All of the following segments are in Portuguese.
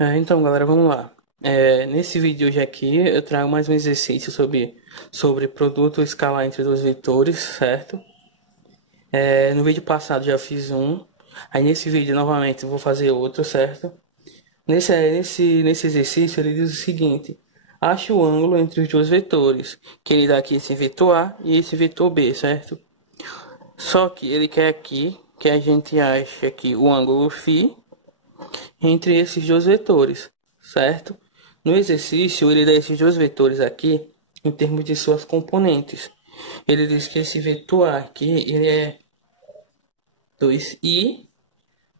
Então, galera, vamos lá. Nesse vídeo hoje aqui eu trago mais um exercício sobre produto escalar entre dois vetores, certo? No vídeo passado já fiz um, aí nesse vídeo novamente eu vou fazer outro, certo? Nesse exercício ele diz o seguinte: ache o ângulo entre os dois vetores, que ele dá aqui esse vetor A e esse vetor B, certo? Só que ele quer aqui que a gente ache aqui o ângulo φ entre esses dois vetores, certo? No exercício, ele dá esses dois vetores aqui em termos de suas componentes. Ele diz que esse vetor A aqui ele é 2i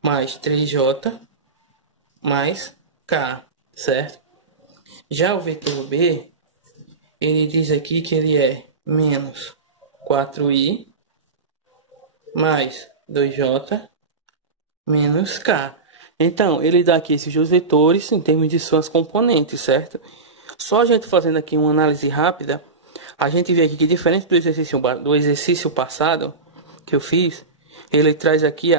mais 3j mais k, certo? Já o vetor B, ele diz aqui que ele é menos 4i mais 2j menos k. Então, ele dá aqui esses dois vetores em termos de suas componentes, certo? Só a gente fazendo aqui uma análise rápida, a gente vê aqui que diferente do exercício passado que eu fiz, ele traz aqui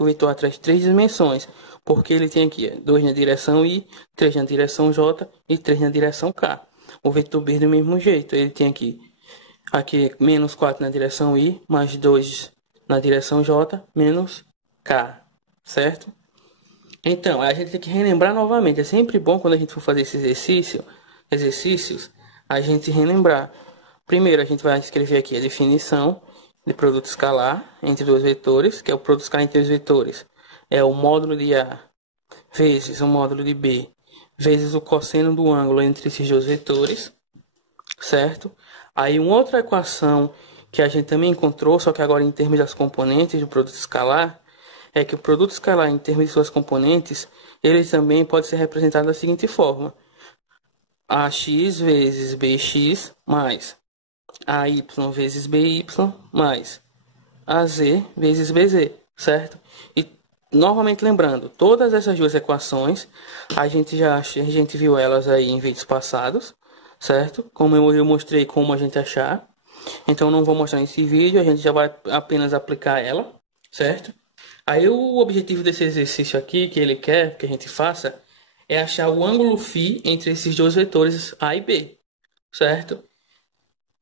o vetor atrás três dimensões, porque ele tem aqui 2 na direção Y, 3 na direção J e 3 na direção K. O vetor B do mesmo jeito, ele tem aqui menos 4 na direção Y, mais 2 na direção J, menos K, certo? Então, a gente tem que relembrar novamente. É sempre bom quando a gente for fazer esse exercícios, a gente relembrar. Primeiro, a gente vai escrever aqui a definição de produto escalar entre dois vetores, que é o produto escalar entre dois vetores. É o módulo de A vezes o módulo de B, vezes o cosseno do ângulo entre esses dois vetores, certo? Aí, uma outra equação que a gente também encontrou, só que agora em termos das componentes do produto escalar, é que o produto escalar em termos de suas componentes, ele também pode ser representado da seguinte forma: ax vezes bx mais ay vezes by mais az vezes bz, certo? E novamente lembrando, todas essas duas equações, a gente viu elas aí em vídeos passados, certo? Como eu mostrei como a gente achar. Então não vou mostrar nesse vídeo, a gente já vai apenas aplicar ela, certo? Aí o objetivo desse exercício aqui, que ele quer que a gente faça, é achar o ângulo φ entre esses dois vetores A e B, certo?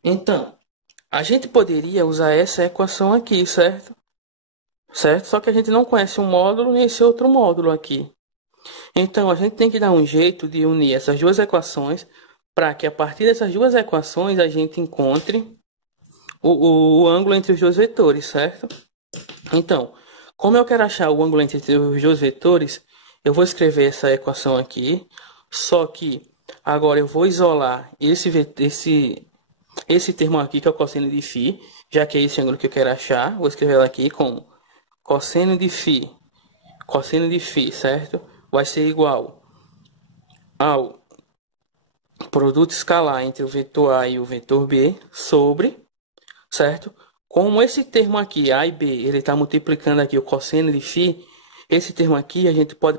Então, a gente poderia usar essa equação aqui, certo? Certo? Só que a gente não conhece um módulo nem esse outro módulo aqui. Então, a gente tem que dar um jeito de unir essas duas equações para que a partir dessas duas equações a gente encontre o ângulo entre os dois vetores, certo? Então, como eu quero achar o ângulo entre os dois vetores, eu vou escrever essa equação aqui, só que agora eu vou isolar esse termo aqui, que é o cosseno de φ, já que é esse ângulo que eu quero achar. Vou escrever ela aqui como cosseno de φ, certo? Vai ser igual ao produto escalar entre o vetor A e o vetor B sobre, certo? Como esse termo aqui, A e B, ele está multiplicando aqui o cosseno de φ, esse termo aqui a gente pode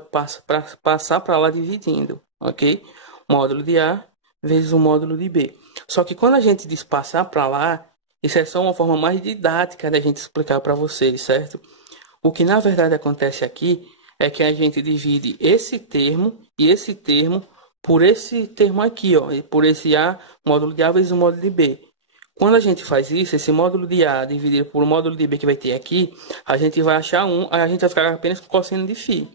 passar para lá dividindo, ok? Módulo de A vezes o módulo de B. Só que quando a gente diz passar para lá, isso é só uma forma mais didática da gente explicar para vocês, certo? O que na verdade acontece aqui é que a gente divide esse termo e esse termo por esse termo aqui, ó, por esse A, módulo de A vezes o módulo de B. Quando a gente faz isso, esse módulo de A dividido por módulo de B que vai ter aqui, a gente vai achar a gente vai ficar apenas com cosseno de φ.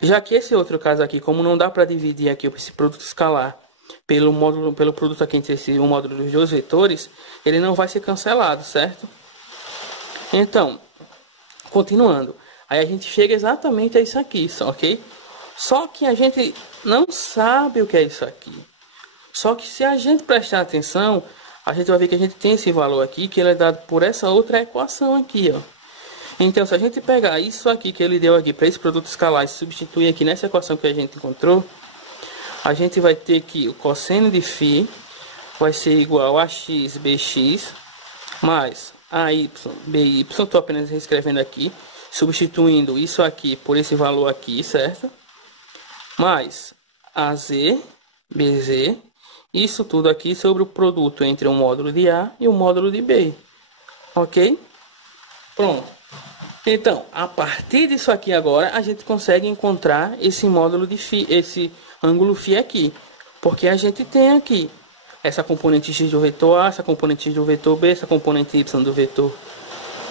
Já que esse outro caso aqui, como não dá para dividir aqui esse produto escalar pelo produto aqui entre o módulo dos dois vetores, ele não vai ser cancelado, certo? Então, continuando, aí a gente chega exatamente a isso aqui, ok? Só que a gente não sabe o que é isso aqui. Só que se a gente prestar atenção, a gente vai ver que a gente tem esse valor aqui, que ele é dado por essa outra equação aqui, ó. Então, se a gente pegar isso aqui que ele deu aqui para esse produto escalar e substituir aqui nessa equação que a gente encontrou, a gente vai ter que o cosseno de φ vai ser igual a x bx mais ay by. Estou apenas reescrevendo aqui, substituindo isso aqui por esse valor aqui, certo? Mais az bz. Isso tudo aqui sobre o produto entre o módulo de A e o módulo de B. Ok? Pronto. Então, a partir disso aqui agora, a gente consegue encontrar esse módulo de φ, esse ângulo φ aqui. Porque a gente tem aqui essa componente x do vetor A, essa componente x do vetor B, essa componente y do vetor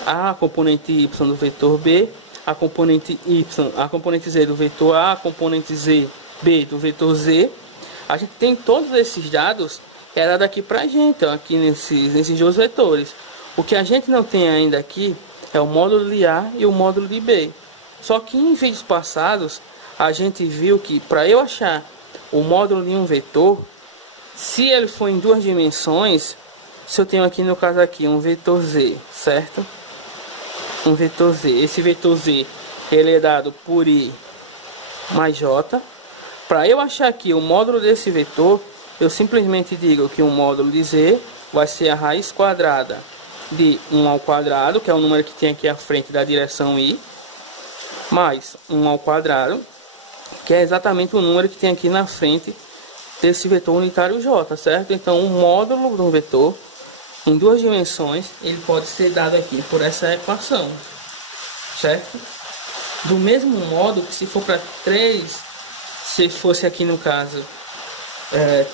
A, a componente y do vetor B, a componente z do vetor A, a componente z B do vetor Z. A gente tem todos esses dados que é dado aqui pra gente, ó, aqui nesses dois vetores. O que a gente não tem ainda aqui é o módulo de A e o módulo de B. Só que em vídeos passados a gente viu que para eu achar o módulo de um vetor, se ele for em duas dimensões, se eu tenho aqui no caso aqui um vetor z, certo? Um vetor z. Esse vetor z ele é dado por i mais j. Para eu achar aqui o módulo desse vetor, eu simplesmente digo que o módulo de z vai ser a raiz quadrada de 1 ao quadrado, que é o número que tem aqui à frente da direção i, mais 1 ao quadrado, que é exatamente o número que tem aqui na frente desse vetor unitário j, certo? Então, o módulo do vetor em duas dimensões, ele pode ser dado aqui por essa equação, certo? Do mesmo modo que se for para 3, se fosse aqui no caso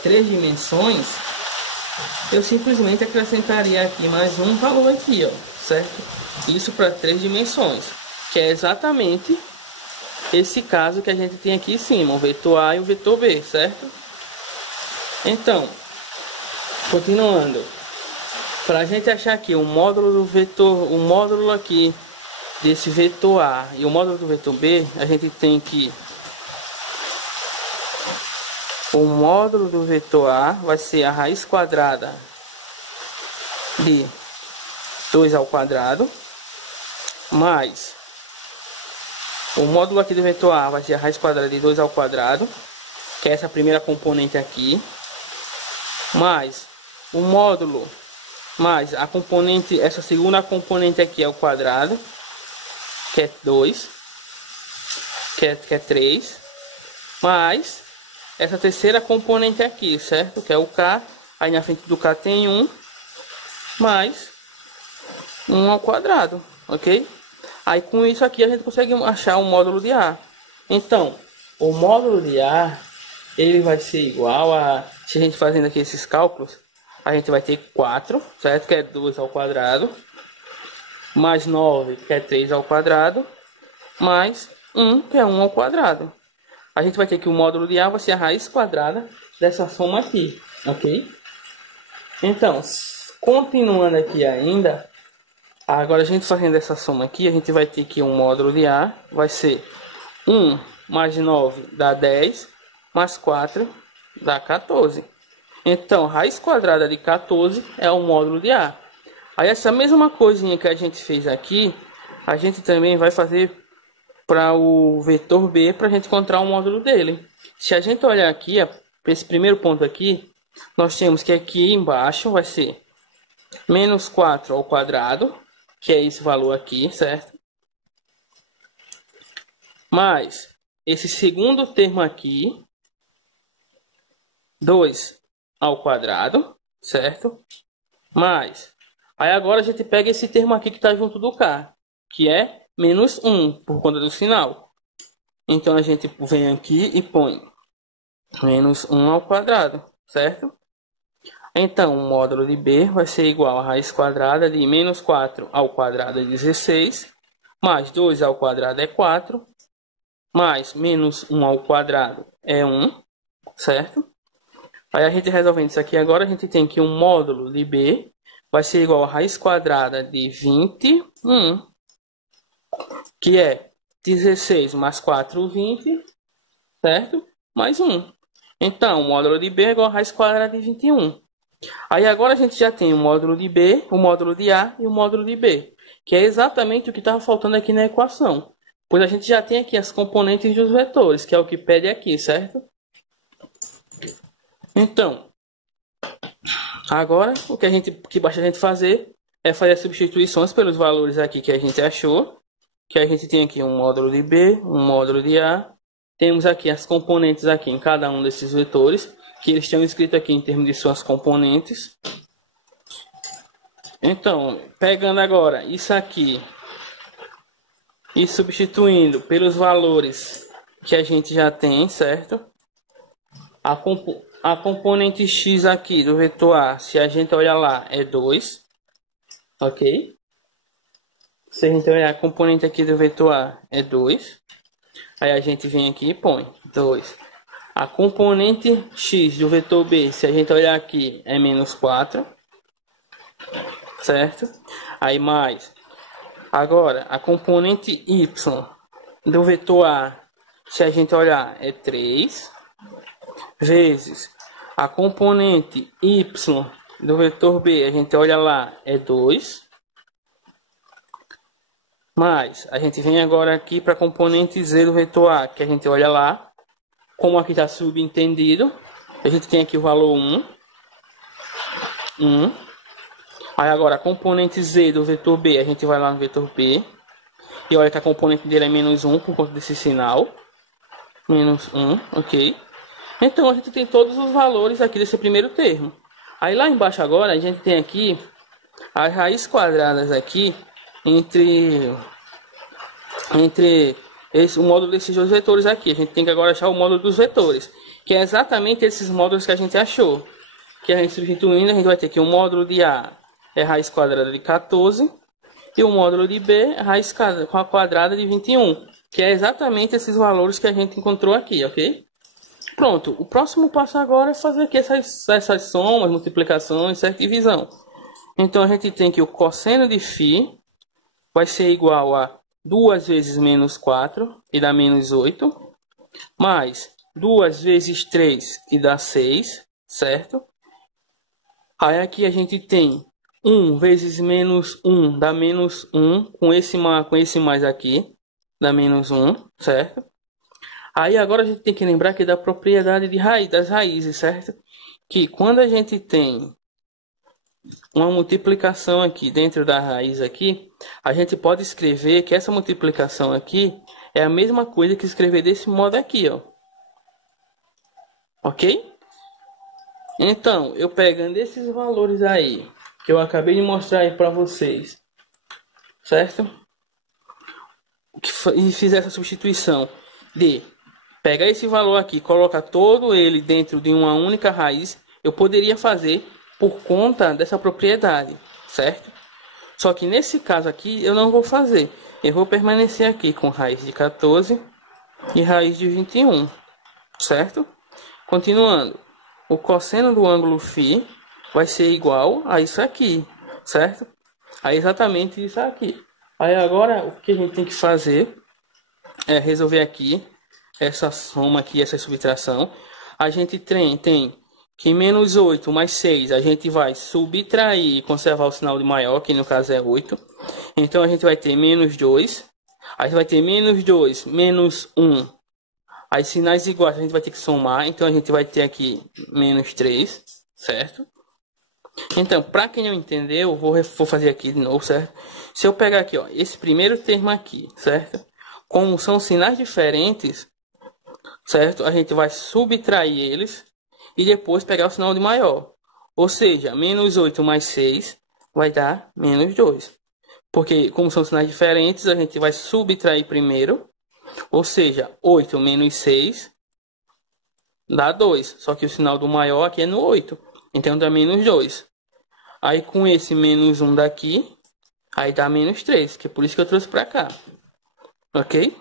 3 dimensões, eu simplesmente acrescentaria aqui mais um valor aqui, ó, certo? Isso para 3 dimensões, que é exatamente esse caso que a gente tem aqui em cima, o vetor A e o vetor B, certo? Então, continuando, para a gente achar aqui o módulo do vetor, o módulo aqui desse vetor A e o módulo do vetor B, a gente tem que o módulo do vetor A vai ser a raiz quadrada de 2 ao quadrado, mais o módulo aqui do vetor A vai ser a raiz quadrada de 2 ao quadrado, que é essa primeira componente aqui, mais o módulo, mais a componente, essa segunda componente aqui é o quadrado, que é 2, que é 3, mais essa terceira componente aqui, certo? Que é o K, aí na frente do K tem 1, mais 1 ao quadrado, ok? Aí com isso aqui a gente consegue achar o módulo de A. Então, o módulo de A, ele vai ser igual a, se a gente fazendo aqui esses cálculos, a gente vai ter 4, certo? Que é 2 ao quadrado, mais 9, que é 3 ao quadrado, mais 1, que é 1 ao quadrado. A gente vai ter que o módulo de A vai ser a raiz quadrada dessa soma aqui, ok? Então, continuando aqui ainda, agora a gente fazendo essa soma aqui, a gente vai ter que o módulo de A vai ser 1 mais 9 dá 10, mais 4 dá 14. Então, raiz quadrada de 14 é o módulo de A. Aí essa mesma coisinha que a gente fez aqui, a gente também vai fazer para o vetor B, para a gente encontrar o módulo dele. Se a gente olhar aqui, para esse primeiro ponto aqui, nós temos que aqui embaixo vai ser menos 4 ao quadrado, que é esse valor aqui, certo? Mais esse segundo termo aqui, 2 ao quadrado, certo? Mais, aí agora a gente pega esse termo aqui que está junto do K, que é menos 1, por conta do sinal. Então, a gente vem aqui e põe menos 1 ao quadrado, certo? Então, o módulo de B vai ser igual a raiz quadrada de menos 4 ao quadrado é 16, mais 2 ao quadrado é 4, mais menos 1 ao quadrado é 1, certo? Aí, a gente resolvendo isso aqui agora, a gente tem que o módulo de B vai ser igual a raiz quadrada de 21, que é 16 mais 4, 20, certo? Mais 1. Então, o módulo de B é igual a raiz quadrada de 21. Aí agora a gente já tem o módulo de B, o módulo de A e o módulo de B, que é exatamente o que estava faltando aqui na equação. Pois a gente já tem aqui as componentes dos vetores, que é o que pede aqui, certo? Então, agora o que basta a gente fazer é fazer as substituições pelos valores aqui que a gente achou. Que a gente tem aqui um módulo de B, um módulo de A. Temos aqui as componentes aqui em cada um desses vetores, que eles estão escritos aqui em termos de suas componentes. Então, pegando agora isso aqui E substituindo pelos valores que a gente já tem, certo? A componente x aqui do vetor A, se a gente olhar lá, é 2. Ok? Se a gente olhar a componente aqui do vetor A, é 2. Aí a gente vem aqui e põe 2. A componente x do vetor B, se a gente olhar aqui, é menos 4. Certo? Aí mais. Agora, a componente y do vetor A, se a gente olhar, é 3. Vezes a componente y do vetor B, a gente olha lá, é 2. Mas a gente vem agora aqui para a componente z do vetor A, que a gente olha lá. Como aqui está subentendido, a gente tem aqui o valor 1. 1. Aí agora a componente z do vetor B, a gente vai lá no vetor B. E olha que a componente dele é menos 1 por conta desse sinal. Menos 1, ok? Então a gente tem todos os valores aqui desse primeiro termo. Aí lá embaixo agora a gente tem aqui as raízes quadradas aqui entre o módulo desses dois vetores aqui. A gente tem que agora achar o módulo dos vetores, que é exatamente esses módulos que a gente achou. Que a gente substituindo, a gente vai ter que o módulo de A é raiz quadrada de 14 e o módulo de B é raiz quadrada de 21, que é exatamente esses valores que a gente encontrou aqui, ok? Pronto, o próximo passo agora é fazer aqui essas somas, multiplicações, certo? Divisão. Então a gente tem que o cosseno de φ vai ser igual a 2 vezes menos 4, que dá menos 8, mais 2 vezes 3, que dá 6, certo? Aí aqui a gente tem 1 vezes menos 1, dá menos 1, com esse mais aqui, dá menos 1, certo? Aí agora a gente tem que lembrar que da propriedade de raiz, das raízes, certo? Que quando a gente tem uma multiplicação aqui dentro da raiz aqui, a gente pode escrever que essa multiplicação aqui é a mesma coisa que escrever desse modo aqui, ó. Ok? Então, eu pegando esses valores aí, que eu acabei de mostrar aí para vocês, certo? E fizer essa substituição de pegar esse valor aqui, colocar todo ele dentro de uma única raiz, eu poderia fazer por conta dessa propriedade, certo? Só que nesse caso aqui eu não vou fazer. Eu vou permanecer aqui com raiz de 14 e raiz de 21, certo? Continuando, o cosseno do ângulo φ vai ser igual a isso aqui, certo? A exatamente isso aqui. Aí agora o que a gente tem que fazer é resolver aqui essa soma aqui, essa subtração. A gente tem que menos 8 mais 6, a gente vai subtrair e conservar o sinal de maior, que no caso é 8. Então a gente vai ter menos 2. Aí vai ter menos 2, menos 1. Aí sinais iguais a gente vai ter que somar. Então a gente vai ter aqui menos 3, certo? Então, para quem não entendeu, vou fazer aqui de novo, certo? Se eu pegar aqui, ó, esse primeiro termo aqui, certo? Como são sinais diferentes, certo? A gente vai subtrair eles e depois pegar o sinal de maior. Ou seja, menos 8 mais 6 vai dar menos 2. Porque como são sinais diferentes, a gente vai subtrair primeiro. Ou seja, 8 menos 6 dá 2. Só que o sinal do maior aqui é no 8. Então dá menos 2. Aí com esse menos 1 daqui, aí dá menos 3. Que é por isso que eu trouxe para cá. Ok?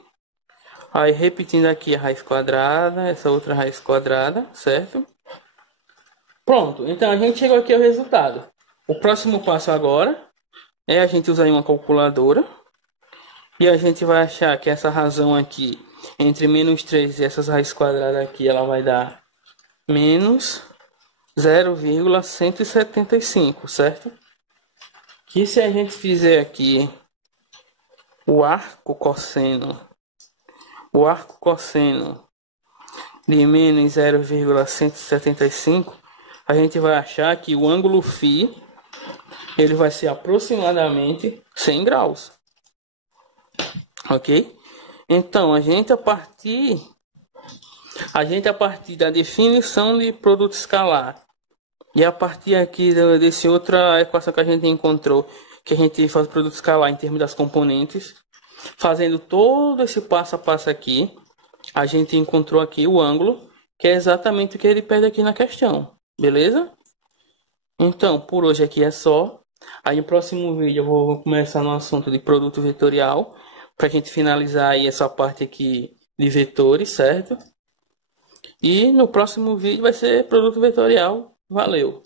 Aí repetindo aqui a raiz quadrada, essa outra raiz quadrada, certo? Pronto, então a gente chegou aqui ao resultado. O próximo passo agora é a gente usar uma calculadora. E a gente vai achar que essa razão aqui, entre menos 3 e essas raízes quadradas aqui, ela vai dar menos 0,175, certo? Que se a gente fizer aqui o arco cosseno de menos 0,175, a gente vai achar que o ângulo φ ele vai ser aproximadamente 100 graus. Ok? Então, a gente a partir da definição de produto escalar e a partir aqui desse outra equação que a gente encontrou, que a gente faz produto escalar em termos das componentes, Fazendo todo esse passo a passo aqui, a gente encontrou aqui o ângulo, que é exatamente o que ele pede aqui na questão, beleza? Então, por hoje aqui é só. Aí no próximo vídeo eu vou começar no assunto de produto vetorial, para a gente finalizar aí essa parte aqui de vetores, certo? E no próximo vídeo vai ser produto vetorial. Valeu!